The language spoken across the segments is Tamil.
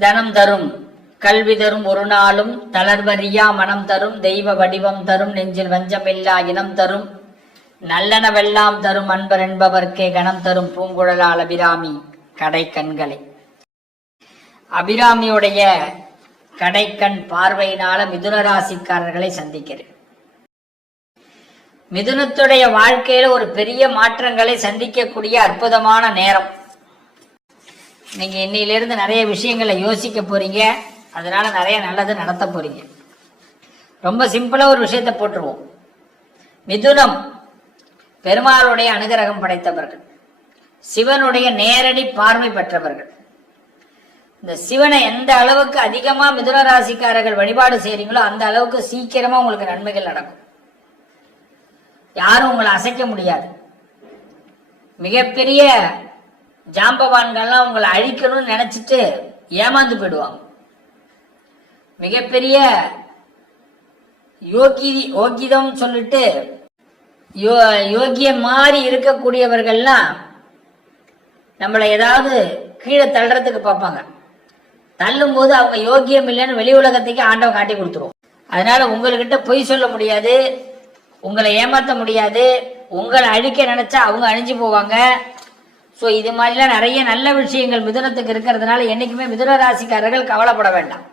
தனம் தரும். கல்வி தரும் ஒரு நாளும் தளர்வறியா மனம் தரும் தெய்வ வடிவம் தரும் நெஞ்சில் வஞ்சமில்லா இனம் தரும். நல்லனவெல்லாம் தரும் அன்பர் என்பவர்க்கே கணம் தரும் பூங்குழலால் அபிராமி கடை கண்களை. அபிராமியுடைய கடைக்கண் பார்வையினால மிதுன ராசிக்காரர்களை சந்திக்கிறேன். மிதுனத்துடைய வாழ்க்கையில ஒரு பெரிய மாற்றங்களை சந்திக்கக்கூடிய அற்புதமான நேரம். நீங்க இன்னையிலிருந்து நிறைய விஷயங்களை யோசிக்க போறீங்க. அதனால நிறைய நல்லது நடத்த போறீங்க. ரொம்ப சிம்பிளா ஒரு விஷயத்தை போட்டுருவோம். மிதுனம் பெருமாளுடைய அனுகிரகம் படைத்தவர்கள். சிவனுடைய நேரடி பார்வை பெற்றவர்கள். இந்த சிவனை எந்த அளவுக்கு அதிகமா மிதுன ராசிக்காரர்கள் வழிபாடு செய்றீங்களோ அந்த அளவுக்கு சீக்கிரமா உங்களுக்கு நன்மைகள் நடக்கும். யாரும் உங்களை அசைக்க முடியாது. மிகப்பெரிய ஜாம்பவான்கள்லாம் உங்களை அழிக்கணும்னு நினைச்சிட்டு ஏமாந்து போயிடுவாங்க. மிகப்பெரிய யோகி யோகிதம் சொல்லிட்டு யோ யோகியம் மாதிரி இருக்கக்கூடியவர்கள்லாம் நம்மளை ஏதாவது கீழே தள்ளுறதுக்கு பார்ப்பாங்க. தள்ளும் போது அவங்க யோகியம் இல்லைன்னு வெளி உலகத்துக்கு ஆண்டவன் காட்டி கொடுத்துருவோம் அதனால உங்கள்கிட்ட பொய் சொல்ல முடியாது உங்களை ஏமாத்த முடியாது உங்களை அழிக்க நினைச்சா அவங்க அழிஞ்சு போவாங்க. ஸோ இது மாதிரிலாம் நிறைய நல்ல விஷயங்கள் மிதுனத்துக்கு இருக்கிறதுனால என்னைக்குமே மிதுன ராசிக்காரர்கள் கவலைப்பட வேண்டாம்.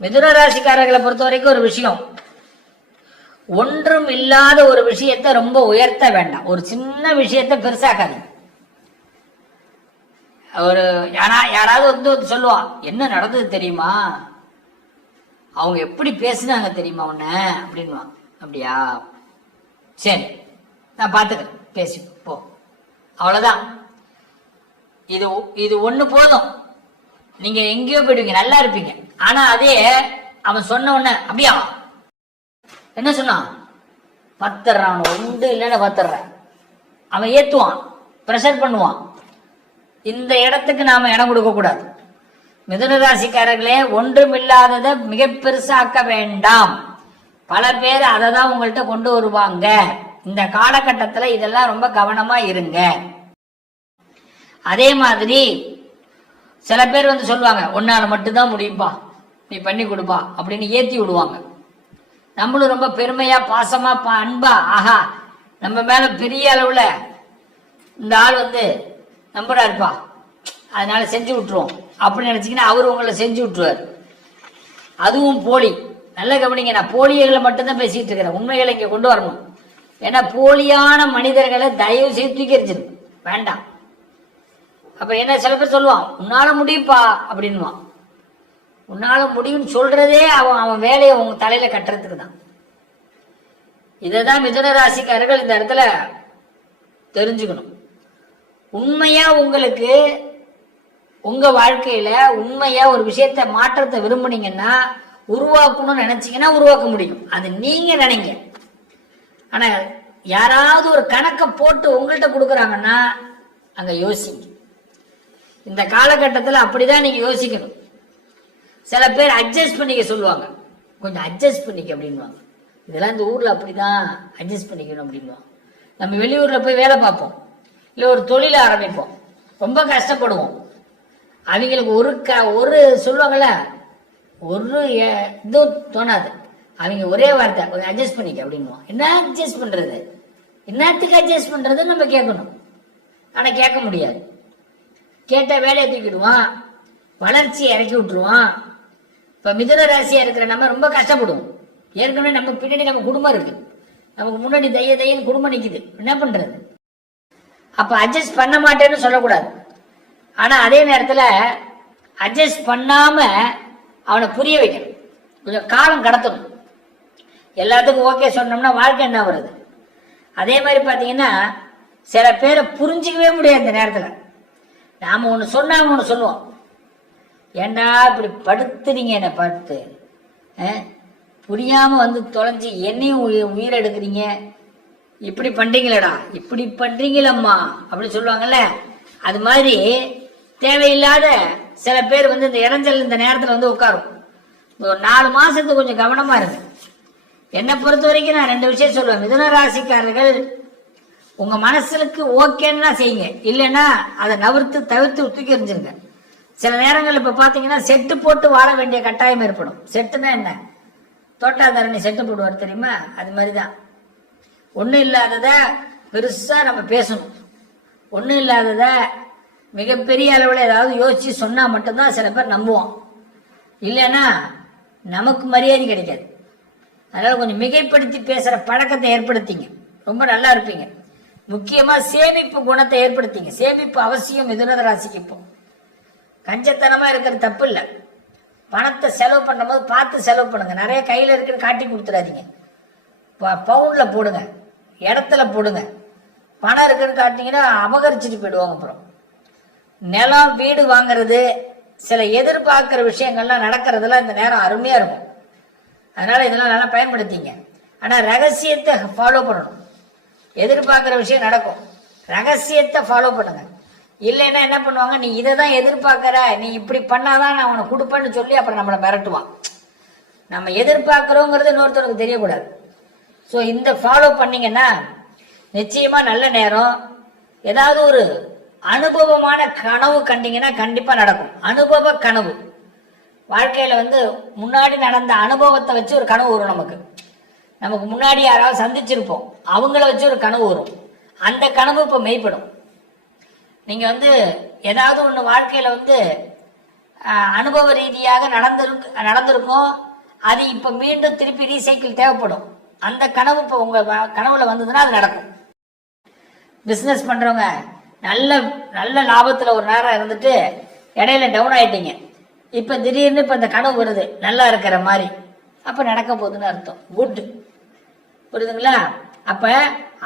மிதுன ராசிக்காரர்களை பொறுத்த வரைக்கும் ஒரு விஷயம். ஒன்றும் இல்லாத ஒரு விஷயத்தை ரொம்ப உயர்த்த வேண்டாம். ஒரு சின்ன விஷயத்தை பெருசாக்காது ஒரு யாரா யாராவது வந்து வந்து சொல்லுவான் என்ன நடந்தது தெரியுமா? அவங்க எப்படி பேசுனாங்க தெரியுமா உன்ன? அப்படின்வான் அப்படியா? சரி நான் பார்த்துக்கிறேன் பேசிப்போம் அவ்வளவுதான். இது இது ஒண்ணு போதும். நீங்க எங்கேயோ போயிடுவீங்க நல்லா இருப்பீங்க. ஆனா அதே அவன் சொன்ன உடனே அப்படியா? என்ன சொன்னான்? பத்துறான் ஒன்று இல்லைன்னு பத்துறான் அவன் ஏத்துவான் ப்ரெஷர் பண்ணுவான். இந்த இடத்துக்கு நாம இடம் கொடுக்க கூடாது. மிதுன ராசிக்காரர்களே ஒன்றுமில்லாததை மிக பெருசாக்க வேண்டாம். பல பேர் அதை தான் உங்கள்கிட்ட கொண்டு வருவாங்க. இந்த காலகட்டத்துல இதெல்லாம் ரொம்ப கவனமா இருங்க. அதே மாதிரி சில பேர் வந்து சொல்லுவாங்க உன்னால மட்டும்தான் முடியும்பா. நீ பண்ணி கொடுப்பா. அப்படின்னு ஏத்தி விடுவாங்க. நம்மளும் ரொம்ப பெருமையா பாசமா பா- அன்பா ஆஹா நம்ம மேல பெரிய அளவுல இந்த ஆள் வந்து நம்புறாருப்பா. அதனால செஞ்சு விட்டுருவோம். அப்படின்னு நினைச்சீங்கன்னா அவர் உங்களை செஞ்சு விட்டுருவார். அதுவும் போலி. நல்ல கவனிங்க நான் போலிகளை மட்டும்தான் பேசிட்டு இருக்கிறேன். உண்மைகளை இங்க கொண்டு வரணும். ஏன்னா போலியான மனிதர்களை தயவு செய்து தூக்கி வேண்டாம். அப்ப என்ன சில பேர் சொல்லுவான் உன்னால முடியுப்பா அப்படின்னுவான். உன்னால முடியும்னு சொல்றதே அவன் அவன் வேலையை உங்க தலையில கட்டுறதுக்கு தான். இதைதான் மிதுன ராசிக்காரர்கள் இந்த இடத்துல தெரிஞ்சுக்கணும். உண்மையா உங்களுக்கு உங்க வாழ்க்கையில உண்மையா ஒரு விஷயத்த மாற்றத்தை விரும்புனீங்கன்னா உருவாக்கணும்னு நினைச்சீங்கன்னா உருவாக்க முடியும். அது நீங்க நினைங்க. ஆனா யாராவது ஒரு கணக்கை போட்டு உங்கள்கிட்ட கொடுக்குறாங்கன்னா அங்க யோசிங்க. இந்த காலகட்டத்தில் அப்படிதான் நீங்க யோசிக்கணும். சில பேர் அட்ஜஸ்ட் பண்ணிக்க சொல்லுவாங்க. கொஞ்சம் அட்ஜஸ்ட் பண்ணிக்க அப்படின்வாங்க இதெல்லாம் இந்த ஊர்ல அப்படிதான் அட்ஜஸ்ட் பண்ணிக்கணும் அப்படின்வாங்க நம்ம வெளியூர்ல போய் வேலை பார்ப்போம். இல்லை ஒரு தொழில ஆரம்பிப்போம். ரொம்ப கஷ்டப்படுவோம். அவங்களுக்கு ஒரு க ஒரு சொல்லுவாங்கல்ல ஒரு இதுவும் தோணாது. அவங்க ஒரே வார்த்தை கொஞ்சம் அட்ஜஸ்ட் பண்ணிக்க அப்படின்வோம் என்ன அட்ஜஸ்ட் பண்றது? என்னத்துக்கு அட்ஜஸ்ட் பண்றது நம்ம கேட்கணும். ஆனா கேட்க முடியாது. கேட்ட வேலையை தூக்கிடுவான். வளர்ச்சியை இறக்கி விட்டுருவான். இப்ப மிதுன ராசியா இருக்கிற நம்ம ரொம்ப கஷ்டப்படுவோம். ஏற்கனவே நம்ம பின்னாடி நம்ம குடும்பம் இருக்கு. நமக்கு முன்னாடி தைய தையன்னு குடும்பம் நிற்கிது என்ன பண்றது? அப்ப அட்ஜஸ்ட் பண்ண மாட்டேன்னு சொல்லக்கூடாது. ஆனா அதே நேரத்தில் அட்ஜஸ்ட் பண்ணாம அவனை புரிய வைக்கணும். கொஞ்சம் காலம் கடத்தணும். எல்லாத்துக்கும் ஓகே சொன்னோம்னா வாழ்க்கை என்ன வருது அதே மாதிரி பார்த்தீங்கன்னா சில பேரை புரிஞ்சிக்கவே முடியாது இந்த நேரத்தில். நாம் ஒன்று சொன்னால் அவங்க சொல்லுவோம். ஏண்டா இப்படி படுத்துறீங்க என்னை படுத்து புரியாமல் வந்து தொலைஞ்சி என்னையும் உயிர் உயிரை எடுக்கிறீங்க? இப்படி பண்ணுறீங்களடா இப்படி பண்ணுறீங்களம்மா அப்படி சொல்லுவாங்கல்ல. அது மாதிரி தேவையில்லாத சில பேர் வந்து இந்த இறஞ்சல் இந்த நேரத்தில் வந்து உட்காரும். ஒரு நாலு மாதத்துக்கு கொஞ்சம் கவனமாக இருக்குது என்னை பொறுத்த வரைக்கும் நான் ரெண்டு விஷயம் சொல்லுவேன். மிதுன ராசிக்காரர்கள் உங்க மனசுக்கு ஓகேன்னா செய்யுங்க. இல்லைன்னா அதை நவிர்த்து தவிர்த்து தூக்கி எறிஞ்சிருங்க. சில நேரங்கள் இப்ப பாத்தீங்கன்னா செட்டு போட்டு வாழ வேண்டிய கட்டாயம் ஏற்படும். செட்டுனா என்ன? தோட்டாதாரணி செட்டு போடுவார் தெரியுமா? அது மாதிரிதான். ஒன்றும் இல்லாதத பெருசா நம்ம பேசணும். ஒன்றும் இல்லாதத மிகப்பெரிய அளவில் ஏதாவது யோசிச்சு சொன்னா மட்டும்தான் சில பேர் நம்புவோம் இல்லைன்னா நமக்கு மரியாதை கிடைக்காது. அதனால கொஞ்சம் மிகைப்படுத்தி பேசுற பழக்கத்தை ஏற்படுத்திங்க. ரொம்ப நல்லா இருப்பீங்க. முக்கியமா சேமிப்பு குணத்தை ஏற்படுத்திங்க. சேமிப்பு அவசியம் மிதுனத ராசிக்கு இப்போ. கஞ்சத்தனமா இருக்கிறது தப்பு இல்லை. பணத்தை செலவு பண்ணும்போது பார்த்து செலவு பண்ணுங்க. நிறைய கையில் இருக்குன்னு காட்டி கொடுத்துடாதீங்க. ப- போடுங்க. இடத்துல போடுங்க. பணம் இருக்குன்னு காட்டினீங்கன்னா அபகரிச்சுட்டு போயிடுவாங்க அப்புறம். நிலம் வீடு வாங்குறது சில எதிர்பார்க்குற விஷயங்கள்லாம் நடக்கிறதுல இந்த நேரம் அருமையாக இருக்கும். அதனால இதெல்லாம் நல்லா பயன்படுத்திங்க. ஆனால் ரகசியத்தை ஃபாலோ பண்ணணும். எதிர்பார்க்குற விஷயம் நடக்கும். ரகசியத்தை ஃபாலோ பண்ணுங்க. இல்லைன்னா என்ன பண்ணுவாங்க? நீ இதை தான் எதிர்பார்க்குற. நீ இப்படி பண்ணாதான் நான் உனக்கு கொடுப்பேன்னு சொல்லி அப்புறம் நம்மளை மிரட்டுவான். நம்ம எதிர்பார்க்குறோங்கிறது இன்னொருத்தருக்கு தெரியக்கூடாது. ஸோ இந்த ஃபாலோ பண்ணிங்கன்னா நிச்சயமாக நல்ல நேரம். ஏதாவது ஒரு அனுபவமான கனவு கண்டிங்கன்னா கண்டிப்பாக நடக்கும். அனுபவ கனவு. வாழ்க்கையில வந்து முன்னாடி நடந்த அனுபவத்தை வச்சு ஒரு கனவு வரும் நமக்கு. நமக்கு முன்னாடி யாராவது சந்திச்சிருப்போம். அவங்கள வச்சு ஒரு கனவு வரும். அந்த கனவு இப்ப மெய்ப்படும். நீங்க வந்து ஏதாவது ஒன்று வாழ்க்கையில வந்து அனுபவ ரீதியாக நடந்திருக்கு நடந்திருக்கும் அது இப்ப மீண்டும் திருப்பி ரீசைக்கிள் தேவைப்படும். அந்த கனவு இப்ப உங்க வ- கனவுல வந்ததுன்னா அது நடக்கும். பிசினஸ் பண்றவங்க நல்ல நல்ல லாபத்துல ஒரு நேரம் இருந்துட்டு இடையில டவுன் ஆயிட்டீங்க. இப்ப திடீர்னு இப்ப இந்த கனவு வருது. நல்லா இருக்கிற மாதிரி. அப்ப நடக்க போகுதுன்னு அர்த்தம். குட் புரியுதுங்களா? அப்ப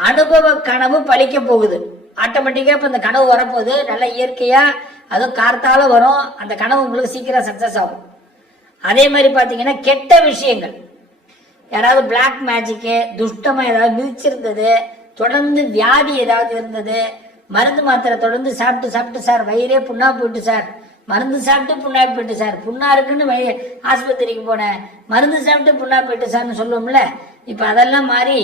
அனுபவ கனவு பழிக்க போகுது. ஆட்டோமேட்டிக்கா இப்ப இந்த கனவு வரப்போகுது. நல்ல இயற்கையா அதுவும் கார்த்தால வரும். அந்த கனவு உங்களுக்கு சீக்கிரம் சக்சஸ் ஆகும். அதே மாதிரி பாத்தீங்கன்னா கெட்ட விஷயங்கள். யாராவது பிளாக் மேஜிக்கு துஷ்டமா ஏதாவது மிதிச்சிருந்தது தொடர்ந்து வியாதி ஏதாவது இருந்தது மருந்து மாத்திரை தொடர்ந்து சாப்பிட்டு சாப்பிட்டு சார் வயிறே புண்ணா போயிட்டு சார். மருந்து சாப்பிட்டு புண்ணா போயிட்டு சார். புண்ணா இருக்குன்னு ஆஸ்பத்திரிக்கு போனேன் மருந்து சாப்பிட்டு புண்ணா போயிட்டு சார்னு சொல்லுவோம்ல. இப்ப அதெல்லாம் மாறி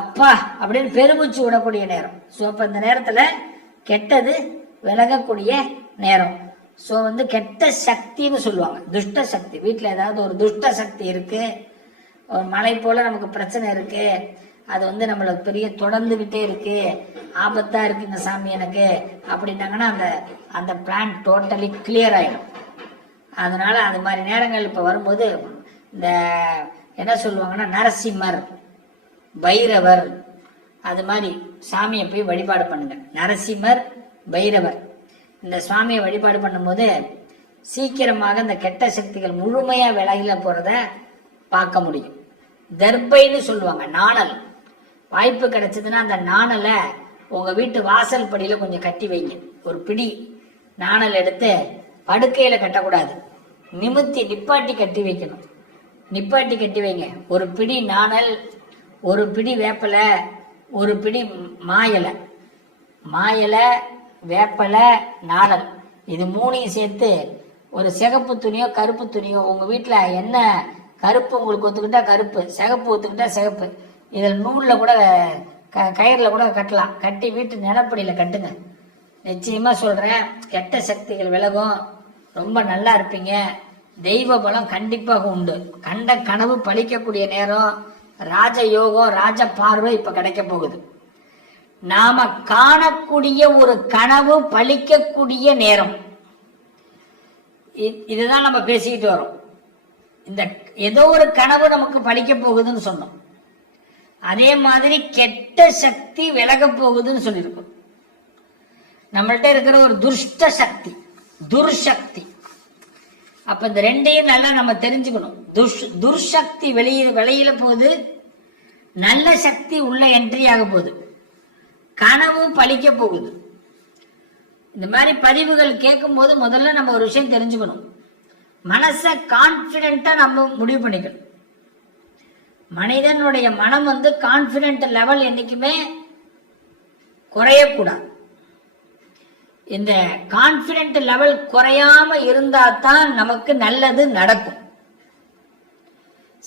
அப்பா அப்படின்னு பெருமூச்சு விடக்கூடிய நேரம். ஸோ அப்ப இந்த நேரத்துல கெட்டது விலகக்கூடிய நேரம். ஸோ வந்து கெட்ட சக்தின்னு சொல்லுவாங்க. துஷ்ட சக்தி. வீட்டில் ஏதாவது ஒரு துஷ்ட சக்தி இருக்கு. ஒரு மலை போல நமக்கு பிரச்சனை இருக்குது அது வந்து நம்மளுக்கு பெரிய தொடர்ந்துகிட்டே இருக்கு. ஆபத்தா இருக்குங்க சாமி எனக்கு. அப்படின்னாங்கன்னா அந்த அந்த பிளான் டோட்டலி கிளியர் ஆயிடும். அதனால அது மாதிரி நேரங்கள் இப்போ வரும்போது இந்த என்ன சொல்லுவாங்கன்னா நரசிம்மர் பைரவர் அது மாதிரி சாமியை போய் வழிபாடு பண்ணுங்க. நரசிம்மர் பைரவர். இந்த சுவாமியை வழிபாடு பண்ணும்போது சீக்கிரமாக இந்த கெட்ட சக்திகள் முழுமையாக விலகில போகிறத பார்க்க முடியும். தர்பைன்னு சொல்லுவாங்க நாணல். வாய்ப்பு கிடைச்சதுன்னா அந்த நாணலை உங்க வீட்டு வாசல் படியில கொஞ்சம் கட்டி வைங்க. ஒரு பிடி நாணல் எடுத்து படுக்கையில கட்டக்கூடாது. நிமித்தி நிப்பாட்டி கட்டி வைக்கணும். நிப்பாட்டி கட்டி வைங்க. ஒரு பிடி நாணல் ஒரு பிடி வேப்பலை ஒரு பிடி மாயலை. மாயலை வேப்பலை நாணல். இது மூணையும் சேர்த்து ஒரு சிகப்பு துணியோ கருப்பு துணியோ உங்க வீட்டுல என்ன கருப்பு உங்களுக்கு ஒத்துக்கிட்டா கருப்பு சிகப்பு ஒத்துக்கிட்டா சிகப்பு. இதில் நூலில் கூட க கயிறில் கூட கட்டலாம். கட்டி வீட்டு நிலப்படியில் கட்டுங்க. நிச்சயமாக சொல்கிறேன் கெட்ட சக்திகள் விலகும். ரொம்ப நல்லா இருப்பீங்க. தெய்வ பலம் கண்டிப்பாக உண்டு. கண்ட கனவு பழிக்கக்கூடிய நேரம் ராஜ யோகம் ராஜ பார்வை இப்போ கிடைக்க போகுது. நாம காணக்கூடிய ஒரு கனவு பழிக்கக்கூடிய நேரம். இதுதான் நம்ம பேசிக்கிட்டு வரோம். இந்த ஏதோ ஒரு கனவு நமக்கு பழிக்க போகுதுன்னு சொன்னோம். அதே மாதிரி கெட்ட சக்தி விலக போகுதுன்னு சொல்லியிருக்கோம். நம்மள்கிட்ட இருக்கிற ஒரு துஷ்ட சக்தி துர்சக்தி. அப்ப இந்த ரெண்டையும் நல்லா நம்ம தெரிஞ்சுக்கணும். துஷ் துர்சக்தி வெளியே வெளியில போகுது நல்ல சக்தி உள்ள என்ட்ரி ஆக போகுது. கனவு பழிக்க போகுது. இந்த மாதிரி பதிவுகள் கேட்கும்போது முதல்ல நம்ம ஒரு விஷயம் தெரிஞ்சுக்கணும். மனசை கான்பிடென்ட்டா நம்ம முடிவு பண்ணிக்கணும். மனிதனுடைய மனம் வந்து கான்பிடென்ட் லெவல் என்னைக்குமே குறையக்கூடாது. இந்த கான்ஃபிடென்ட் லெவல் குறையாம இருந்தா தான் நமக்கு நல்லது நடக்கும்.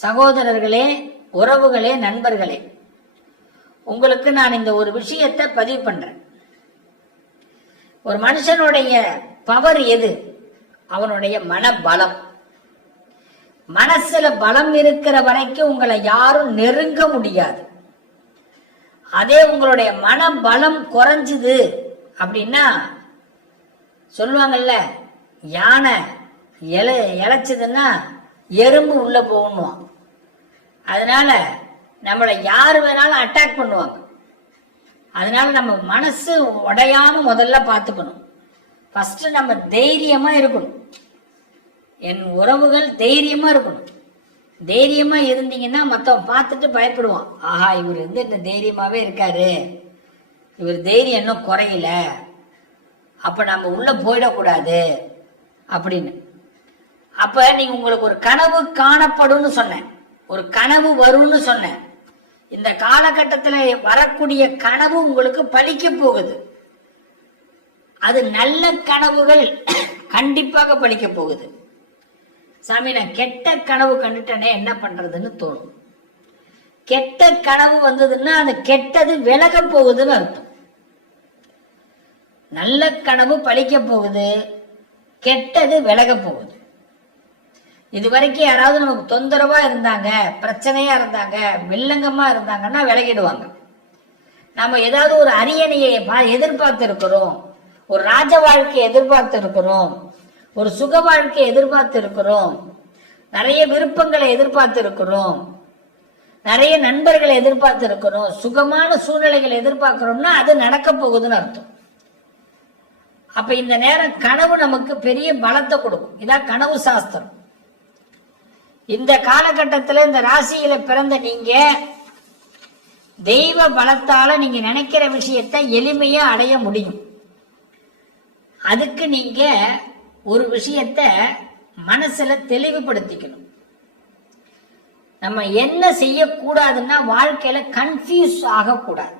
சகோதரர்களே உறவுகளே நண்பர்களே உங்களுக்கு நான் இந்த ஒரு விஷயத்தை பதிவு பண்றேன். ஒரு மனுஷனுடைய பவர் எது? அவனுடைய மனபலம். மனசுல பலம் இருக்கிற வரைக்கும் உங்களை யாரும் நெருங்க முடியாது. அதே உங்களுடைய மனபலம் குறைஞ்சுது அப்படின்னா சொல்லுவாங்கல்ல யானை இல இழைச்சதுன்னா எறும்பு உள்ள போகணும் அதனால நம்மளை யார் வேணாலும் அட்டாக் பண்ணுவாங்க. அதனால நம்ம மனசு உடையாம முதல்ல பார்த்துக்கணும். ஃபர்ஸ்ட் நம்ம தைரியமா இருக்கணும். என் உறவுகள் தைரியமா இருக்கணும். தைரியமா இருந்தீங்கன்னா மற்றவன் பார்த்துட்டு பயப்படுவான். ஆஹா இவர் வந்து இந்த தைரியமாவே இருக்காரு. இவர் தைரியம் இன்னும் குறையல. அப்ப நம்ம உள்ள போயிடக்கூடாது. அப்படின்னு. அப்ப நீங்க உங்களுக்கு ஒரு கனவு காணப்படும்னு சொன்னேன். ஒரு கனவு வரும்னு சொன்னேன். இந்த காலகட்டத்தில் வரக்கூடிய கனவு உங்களுக்கு பலிக்க போகுது. அது நல்ல கனவுகள் கண்டிப்பாக பலிக்க போகுது. சாமி நான் கெட்ட கனவு கண்டுட்டேனே என்ன பண்றதுன்னு தோணும். கெட்ட கனவு வந்ததுன்னா அந்த கெட்டது விலக போகுதுன்னு அர்த்தம். நல்ல கனவு பழிக்க போகுது கெட்டது விலக போகுது. இது வரைக்கும் யாராவது நமக்கு தொந்தரவா இருந்தாங்க பிரச்சனையா இருந்தாங்க வில்லங்கமா இருந்தாங்கன்னா விலகிடுவாங்க. நம்ம ஏதாவது ஒரு அரியணையை எதிர்பார்த்து இருக்கிறோம் ஒரு ராஜ வாழ்க்கையை எதிர்பார்த்து இருக்கிறோம் ஒரு சுக வாழ்க்கையை எதிர்பார்த்து இருக்கிறோம் நிறைய விருப்பங்களை எதிர்பார்த்து இருக்கிறோம் நிறைய நண்பர்களை எதிர்பார்த்து இருக்கிறோம் சுகமான சூழ்நிலைகளை எதிர்பார்க்கிறோம்னா அது நடக்க போகுதுன்னு அர்த்தம். அப்ப இந்த நேரம் கனவு நமக்கு பெரிய பலத்தை கொடுக்கும். இதான் கனவு சாஸ்திரம். இந்த காலகட்டத்தில் இந்த ராசியில பிறந்த நீங்க தெய்வ பலத்தால நீங்க நினைக்கிற விஷயத்தை எளிமையா அடைய முடியும். அதுக்கு நீங்க ஒரு விஷயத்த மனசுல தெளிவுபடுத்திக்கணும். நம்ம என்ன செய்யக்கூடாதுன்னா வாழ்க்கையில கன்ஃபியூஸ் ஆகக்கூடாது.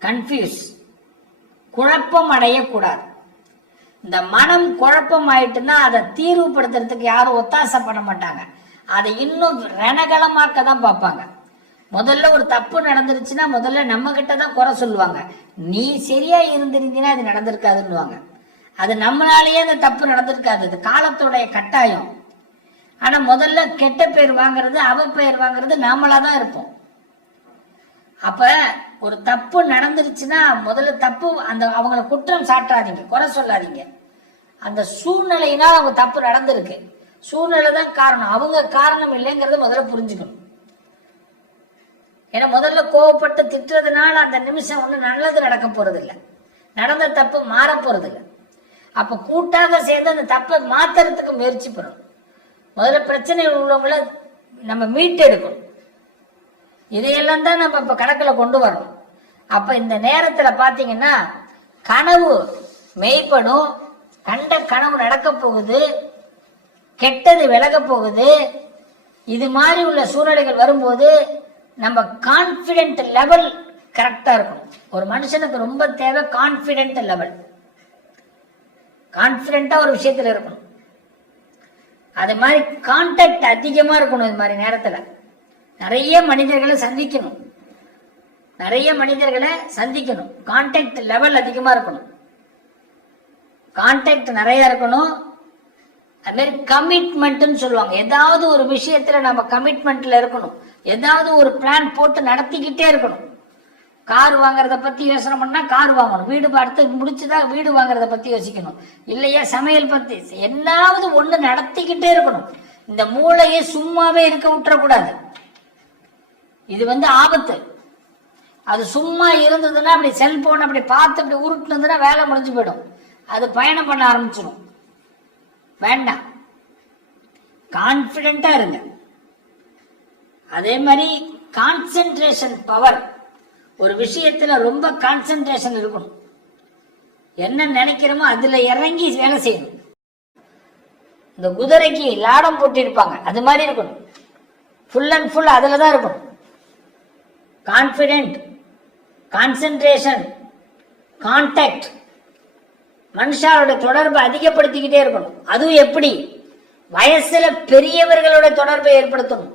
கன்ஃபியூஸ் குழப்பம் அடையக்கூடாது. இந்த மனம் குழப்பம் ஆயிட்டுன்னா அதை தீர்வுபடுத்துறதுக்கு யாரும் ஒத்தாசை பண்ண மாட்டாங்க. அதை இன்னும் ரணகலமாக்க தான் பார்ப்பாங்க. முதல்ல ஒரு தப்பு நடந்துருச்சுன்னா முதல்ல நம்ம கிட்ட தான் குறை சொல்லுவாங்க. நீ சரியா இருந்திருந்தீங்கன்னா அது நடந்திருக்காதுன்னுவாங்க. அது நம்மளாலேயே அந்த தப்பு நடந்திருக்காது. அது காலத்தோடைய கட்டாயம். ஆனா முதல்ல கெட்ட பேர் வாங்குறது அவ பேர் வாங்குறது நாமளா தான் இருப்போம். அப்ப ஒரு தப்பு நடந்துருச்சுன்னா முதல்ல தப்பு அந்த அவங்கள குற்றம் சாட்டாதீங்க குறை சொல்லாதீங்க. அந்த சூழ்நிலையினால் அவங்க தப்பு நடந்திருக்கு. சூழ்நிலை தான் காரணம். அவங்க காரணம் இல்லைங்கிறத முதல்ல புரிஞ்சுக்கணும். ஏன்னா முதல்ல கோவப்பட்டு திட்டுறதுனால அந்த நிமிஷம் வந்து நல்லது நடக்க போறதில்லை. நடந்த தப்பு மாற போறதில்லை. அப்ப கூட்டாக சேர்ந்து அந்த தப்பை மாத்துறதுக்கு முயற்சி பண்ணணும். முதல்ல பிரச்சனைகள் உள்ளவங்கள நம்ம மீட்டெடுக்கணும் இதையெல்லாம் தான் நம்ம இப்ப கணக்கில் கொண்டு வரணும். அப்ப இந்த நேரத்தில் பாத்தீங்கன்னா கனவு மெய்ப்படும் கண்ட கனவு நடக்க போகுது கெட்டது விலக போகுது. இது மாதிரி உள்ள சூழ்நிலைகள் வரும்போது நம்ம கான்பிடென்ட் லெவல் கரெக்டாக இருக்கணும். ஒரு மனுஷனுக்கு ரொம்ப தேவை கான்பிடென்ட் லெவல் கான்பிடென்ட்டா ஒரு விஷயத்துல இருக்கணும். அது மாதிரி கான்டாக்ட் அதிகமா இருக்கணும் இது மாதிரி நேரத்துல. நிறைய மனிதர்களை சந்திக்கணும். நிறைய மனிதர்களை சந்திக்கணும். கான்டாக்ட் லெவல் அதிகமா இருக்கணும். கான்டாக்ட் நிறைய இருக்கணும். அது மாதிரி கமிட்மெண்ட்னு சொல்லுவாங்க. ஏதாவது ஒரு விஷயத்துல நம்ம கமிட்மெண்ட்ல இருக்கணும். ஏதாவது ஒரு பிளான் போட்டு நடத்திக்கிட்டே இருக்கணும். கார் வாங்குறத பத்தி யோசனை பண்ணா கார் வாங்கணும். வீடு பார்த்து முடிச்சுதான் வீடு வாங்குறத பத்தி யோசிக்கணும். இல்லையா சமையல் பத்தி? என்னாவது ஒண்ணு நடத்திக்கிட்டே இருக்கணும். இந்த மூளையை சும்மாவே இருக்க விட்டுறக்கூடாது. இது வந்து ஆபத்து. அது சும்மா இருந்ததுன்னா அப்படி செல்போன் அப்படி பார்த்து அப்படி உருட்டுனதுன்னா வேலை முடிஞ்சு போயிடும். அது பயணம் பண்ண ஆரம்பிச்சிடும் வேண்டாம். கான்பிடண்டா இருங்க. அதே மாதிரி கான்சென்ட்ரேஷன் பவர் ஒரு விஷயத்துல ரொம்ப கான்சென்ட்ரேஷன் இருக்கணும். என்ன நினைக்கிறோமோ அதுல இறங்கி வேலை செய்யணும். இந்த குதிரைக்கு லாடம் போட்டிருப்பாங்க அது மாதிரி இருக்கணும். ஃபுல் அண்ட் ஃபுல் அதில் தான் இருக்கணும். கான்ஃபிடென்ட் கான்சென்ட்ரேஷன் கான்டாக்ட் மனுஷாரோட தொடர்பை அதிகப்படுத்திக்கிட்டே இருக்கணும். அதுவும் எப்படி? வயசுல பெரியவர்களோட தொடர்பை ஏற்படுத்தணும்.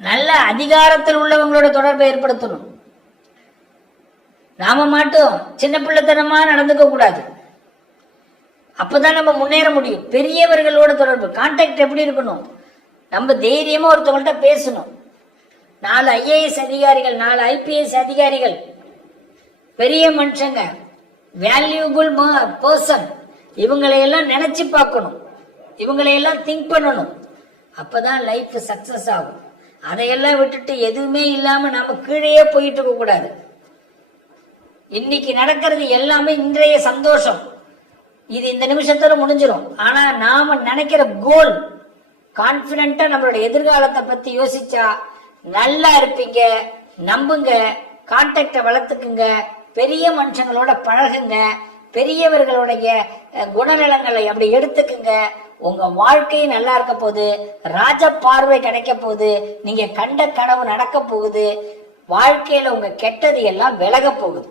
நல்ல அதிகாரத்தில் உள்ளவங்களோட தொடர்பை ஏற்படுத்தணும். நாம மட்டும் சின்ன பிள்ளைத்தனமா நடந்துக்க கூடாது. அப்பதான் நம்ம முன்னேற முடியும். பெரியவர்களோட தொடர்பு கான்டாக்ட் எப்படி இருக்கணும்? நம்ம தைரியமா ஒருத்தவங்கள்ட்ட பேசணும். நாலு ஐஏஎஸ் அதிகாரிகள் நாலு ஐபிஎஸ் அதிகாரிகள். பெரிய மனுஷங்க வேல்யூபிள் பர்சன் இவங்களையெல்லாம் நினைச்சு பார்க்கணும். இவங்களையெல்லாம் திங்க் பண்ணணும். அப்பதான் லைஃப் சக்சஸ் ஆகும். அதையெல்லாம் விட்டுட்டு எதுவுமே இல்லாம நாம கீழேயே போயிட்டு இருக்க கூடாது. இன்னைக்கு நடக்கிறது எல்லாமே இன்றைய சந்தோஷம். இது இந்த நிமிஷத்துல முடிஞ்சிடும் ஆனா நாம நினைக்கிற கோல் கான்பிடண்டா நம்மளோட எதிர்காலத்தை பத்தி யோசிச்சா நல்லா இருப்பீங்க நம்புங்க கான்டாக்ட வளர்த்துக்குங்க பெரிய மனுஷங்களோட பழகுங்க பெரியவர்களுடைய குணநலங்களை அப்படி எடுத்துக்குங்க. உங்க வாழ்க்கை நல்லா இருக்க போகுது ராஜ பார்வை கிடைக்க போகுது நீங்க கண்ட கனவு நடக்க போகுது வாழ்க்கையில உங்க கெட்டது எல்லாம் விலக போகுது.